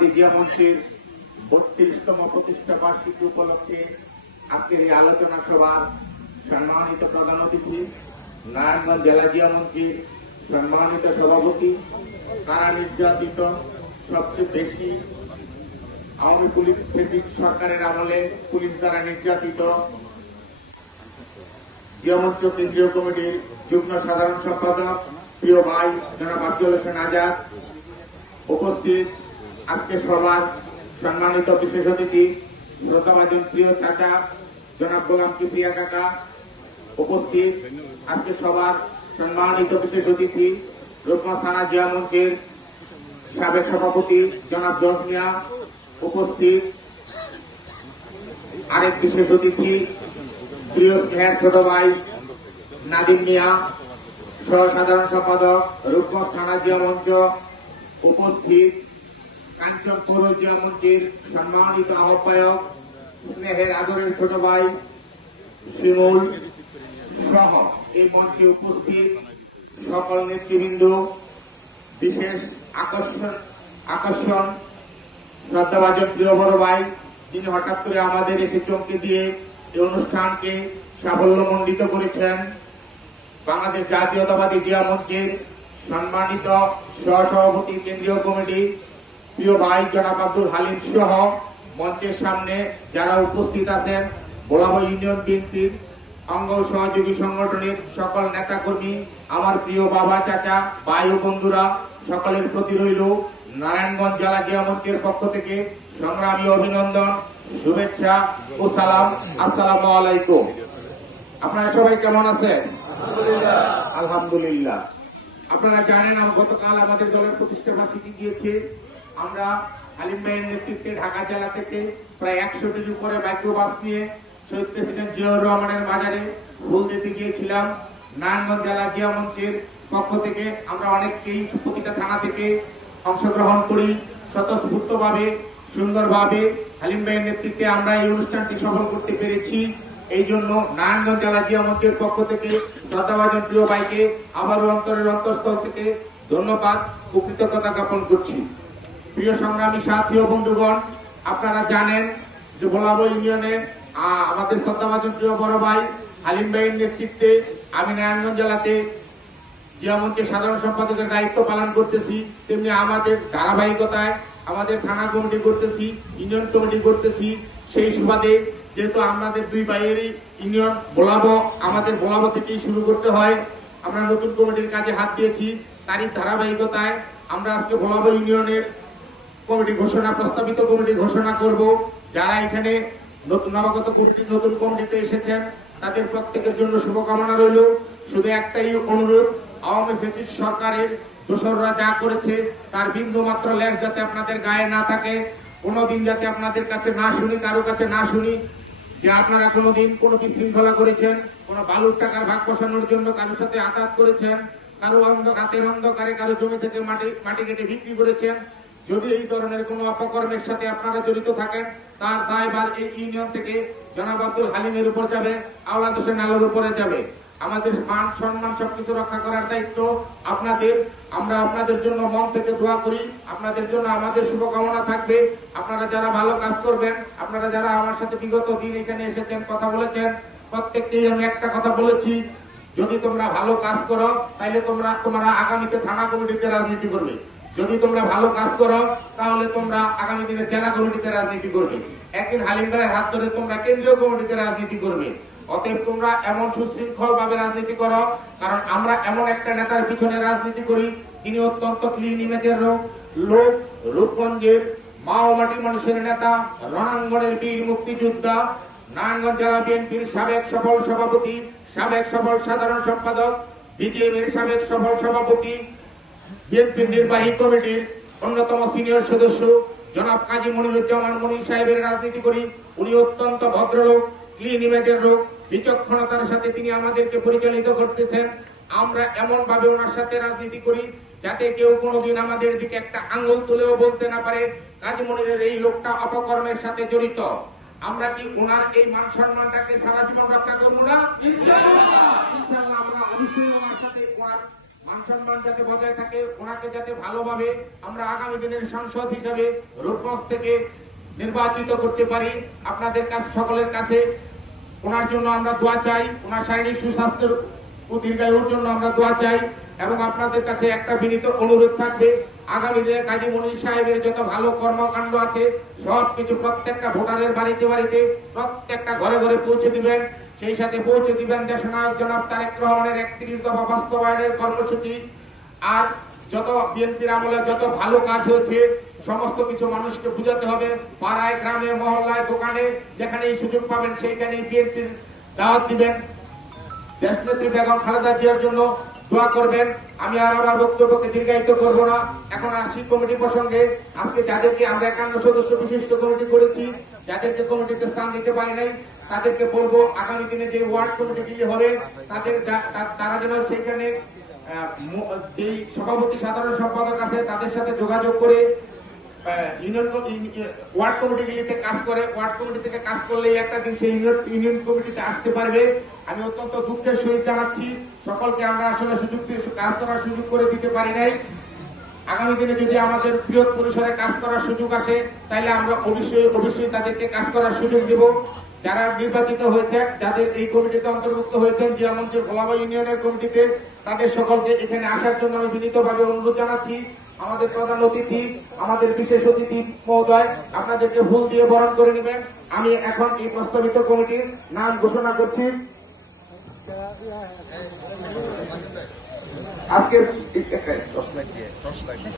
জাতীয়তাবাদী জিয়া মঞ্চের ৩২তম প্রতিষ্ঠা বার্ষিকী উপলক্ষে আজকের এই আলোচনা সভার সম্মানিত প্রধান অতিথি, নারায়ণগঞ্জ জেলা জিয়া মঞ্চের সম্মানিত সভাপতি, কারা নির্যাতিত সবচেয়ে বেশি আওয়ামী পুলিশ ফ্যাসিস্ট সরকারের আমলে পুলিশ দ্বারা নির্যাতিত জিয়া মঞ্চ কেন্দ্রীয় কমিটির যুগ্ম সাধারণ সম্পাদক প্রিয় ভাই জনাব আফজল হোসেন আজাদ, উপস্থিত আজকে সভার সম্মানিত বিশেষ অতিথি শ্রদ্ধাভাজন প্রিয় চাচা জনাব গোলাম কিবরিয়া কাকা, উপস্থিত আজকে সভার সম্মানিত বিশেষ অতিথি রূপগঞ্জ থানা জিয়া মঞ্চের সাবেক সভাপতি জনাব জজ মিয়া, উপস্থিত আরেক বিশেষ অতিথি প্রিয় স্নেহের ছোট ভাই নাদিম মিয়া, সহ সাধারণ সম্পাদক রূপগঞ্জ থানা জিয়া মঞ্চ, উপস্থিত কাঞ্চন পৌর জিয়া মঞ্চের সম্মানিত আহ্বায়ক স্নেহের আদরের ছোট ভাই শিমুল সহ এই মঞ্চে উপস্থিত সকল নেতৃবৃন্দ, বিশেষ আকর্ষণ শ্রদ্ধাভাজন প্রিয় বড় ভাই, তিনি হঠাৎ করে আমাদের এসে চমকে দিয়ে এই অনুষ্ঠানকে সাফল্যমণ্ডিত করেছেন। বাংলাদেশ জাতীয়তাবাদী জিয়া মঞ্চের সম্মানিত সহসভাপতি কেন্দ্রীয় কমিটি প্রিয় ভাই জনাব আব্দুল হালিম সহ মঞ্চের সামনে যারা উপস্থিত আছেন, ভোলাব ইউনিয়ন বিএনপির অঙ্গ সহযোগী সংগঠনের সকল নেতাকর্মী, আমার প্রিয় বাবা চাচা ভাই ও বন্ধুরা, সকলের প্রতি রইল নারায়ণগঞ্জ জেলা জিয়া মঞ্চের পক্ষ থেকে সংগ্রামী অভিনন্দন, শুভেচ্ছা ও সালাম। আসসালামু আলাইকুম। আপনারা সবাই কেমন আছেন? আলহামদুলিল্লাহ। আপনারা জানেন গতকাল আমাদের দলের প্রতিষ্ঠা বার্ষিকী গিয়েছে। আমরা হালিম ভাইয়ের নেতৃত্বে ঢাকা জেলা থেকে প্রায় 100টির উপরে মাইক্রোবাস নিয়ে শহীদ প্রেসিডেন্ট জিয়াউর রহমানের মাজারে ফুল দিতে গিয়েছিলাম। নারায়ণগঞ্জ জেলা জিয়া মঞ্চের পক্ষ থেকে আমরা অনেককেই প্রতিটা থানা থেকে অংশগ্রহণ করি। স্বতঃস্ফূর্তভাবে সুন্দরভাবে হালিম ভাইয়ের নেতৃত্বে আমরা এই অনুষ্ঠানটি সফল করতে পেরেছি। এই জন্য নারায়ণগঞ্জ জেলা জিয়া মঞ্চের পক্ষ থেকে শ্রদ্ধাভাজন প্রিয় ভাইকে আবারও অন্তরের অন্তঃস্থল থেকে ধন্যবাদ ও কৃতজ্ঞতা জ্ঞাপন করছি। প্রিয় সংগ্রামী সাথী ও বন্ধুগণ, আপনারা জানেন যে ভোলাবো ইউনিয়নে আমাদের শ্রদ্ধাভাজন প্রিয় বড় ভাই হালিম ভাইয়ের নেতৃত্বে আমি নারায়ণগঞ্জ জেলাতে জিয়া মঞ্চের সাধারণ সম্পাদকের দায়িত্ব পালন করতেছি। তেমনি আমাদের ধারাবাহিকতায় আমাদের থানা কমিটি করতেছি, ইউনিয়ন কমিটি করতেছি। সেই সুবাদে যেহেতু আমাদের দুই ভাইয়েরই ইউনিয়ন ভোলাবো, আমাদের ভোলাবো থেকেই শুরু করতে হয়। আমরা নতুন কমিটির কাজে হাত দিয়েছি। তারই ধারাবাহিকতায় আমরা আজকে ভোলাবো ইউনিয়নের কমিটি ঘোষণা, প্রস্তাবিত কমিটি ঘোষণা করব। যারা এখানে নতুন নবাগত কমিটি নতুন কমিটিতে এসেছেন তাদের প্রত্যেকের জন্য শুভকামনা রইল। শুধু একটাই অনুরোধ, আওয়ামী ফ্যাসিস্ট সরকারের দোসররা যা করেছে তার বিন্দু মাত্র লেশ যাতে আপনাদের গায়ে না থাকে, কোনোদিন যাতে আপনাদের কাছে না শুনি, কারো কাছে না শুনি যে আপনারা কোনোদিন কোনো বিশৃঙ্খলা করেছেন, কোনো বালুর টাকার ভাগ বসানোর জন্য কারোর সাথে আঘাত করেছেন, কারো রাতের অন্ধকারে কারো জমি থেকে মাটি কেটে বিক্রি করেছেন। যদি এই ধরনের কোনো অপকর্মের সাথে আপনারা জড়িত থাকেন তার দায়ভার এই ইউনিয়ন থেকে জনাব আব্দুল হালিমের উপর যাবে, আওলাদ হোসেন আলোর উপরে যাবে। আমাদের মান সম্মান সবকিছু রক্ষা করার দায়িত্ব আপনাদের। আমরা আপনাদের জন্য মন থেকে দোয়া করি, আপনাদের জন্য আমাদের শুভকামনা থাকবে। আপনারা যারা ভালো কাজ করবেন, আপনারা যারা আমার সাথে বিগত দিন এখানে এসেছেন, কথা বলেছেন, প্রত্যেককেই আমি একটা কথা বলেছি, যদি তোমরা ভালো কাজ করো তাহলে তোমরা আগামীতে থানা কমিটিতে রাজনীতি করবে। যদি তোমরা ভালো কাজ করো তাহলে তোমরা আগামী দিনে জেলা কমিটিতে রাজনীতি করবে। একদিন হালিম ভাইয়ের হাত ধরে তোমরা কেন্দ্রীয় কমিটিতে রাজনীতি করবে। অতএব তোমরা এমন সুশৃঙ্খল ভাবে রাজনীতি করো, কারণ আমরা এমন একটা নেতার পিছনে রাজনীতি করি যিনি অত্যন্ত ক্লিন ইমেজের লোক, রূপগঞ্জের মা ও মাটি মানুষের নেতা, রণাঙ্গনের বীর মুক্তিযোদ্ধা, নারায়ণগঞ্জ জেলা বিএনপির সাবেক সফল সভাপতি, সাবেক সফল সাধারণ সম্পাদক, বিজেপির সাবেক সফল সভাপতি, বিএনপির নির্বাহী কমিটির অন্যতম সিনিয়র সদস্য জনাব কাজী মনিরুজ্জামান মনির সাহেবের রাজনীতি করি। উনি অত্যন্ত ভদ্রলোক, ক্লিন ইমেজের লোক, বিচক্ষণতার সাথে তিনি আমাদেরকে পরিচালিত করতেছেন। আমরা এমন ভাবে ওনার সাথে রাজনীতি করি যাতে কেউ কোনোদিন আমাদের দিকে একটা আঙ্গুল তুলেও বলতে না পারে কাজী মনিরের এই লোকটা অপকর্মের সাথে জড়িত। আমরা কি ওনার এই মান সম্মানটাকে সারা জীবন রক্ষা করবো না? ইনশাআল্লাহ আমরা অবশ্যই ওনার সাথে ওনার মান সম্মান যাতে বজায় থাকে, ওনাকে যাতে ভালোভাবে আমরা আগামী দিনের সাংসদ হিসেবে রূপগঞ্জ থেকে নির্বাচিত করতে পারি। আপনাদের কাছে সকলের কাছে ওনার জন্য আমরা দোয়া চাই, ওনার শারীরিক সুস্বাস্থ্যের ও দীর্ঘায়ুর জন্য আমরা দোয়া চাই। এবং আপনাদের কাছে একটা বিনীত অনুরোধ থাকবে, আগামী দিনে কাজী মনির সাহেবের যত ভালো কর্মকাণ্ড আছে সবকিছু প্রত্যেকটা ভোটারের বাড়িতে বাড়িতে, প্রত্যেকটা ঘরে ঘরে পৌঁছে দিবেন। সেই সাথে পৌঁছে দিবেন দেশনায়ক জনাব তারেক রহমানের 31 দফা বাস্তবায়নের কর্মসূচি। আর যত বিএনপির আমলে যত ভালো কাজ হয়েছে সমস্ত কিছু মানুষকে বুঝাতে হবে। পাড়ায়, গ্রামে, মহল্লায়, দোকানে যেখানেই সুযোগ পাবেন সেইখানেই বিএনপির দাওয়াত দিবেন। দেশনেত্রী বেগম খালেদা জিয়ার জন্য দোয়া করবেন। আমি আর আমার বক্তব্যকে দীর্ঘায়িত করব না। এখন আসি কমিটি প্রসঙ্গে। আজকে যাদেরকে আমরা 51 সদস্য বিশিষ্ট কমিটি করেছি, যাদেরকে কমিটিতে স্থান দিতে পারি নাই, তাদেরকে বলবো আগামী দিনে যে ওয়ার্ড কমিটি হবে তারা যেন সেইখানে যেই সভাপতি, সাধারণ সম্পাদক আছে তাদের সাথে যোগাযোগ করে ওয়ার্ড কমিটিগুলিতে কাজ করে। ওয়ার্ড কমিটি থেকে কাজ করলেই একটা দিন সেই ইউনিয়ন কমিটিতে আসতে পারবে। আমি অত্যন্ত দুঃখের সহিত জানাচ্ছি সকলকে আমরা আসলে কাজ করার সুযোগ করে দিতে পারি নাই। আগামী দিনে যদি আমাদের বৃহৎ পরিসরে কাজ করার সুযোগ আসে তাহলে আমরা অবশ্যই তাদেরকে কাজ করার সুযোগ দেব। যারা নির্বাচিত হয়েছে, যাদের এই কমিটিতে অন্তর্ভুক্ত হয়েছেন, জিয়া মঞ্চের ভোলাবা ইউনিয়নের কমিটিতে, তাদের সকলকে এখানে আসার জন্য আমি বিনীতভাবে অনুরোধ জানাচ্ছি। আমাদের প্রধান অতিথি, আমাদের বিশেষ অতিথি মহোদয় আপনাদেরকে ফুল দিয়ে বরণ করে নেবেন। আমি এখন এই প্রস্তাবিত কমিটির নাম ঘোষণা করছি। আজকে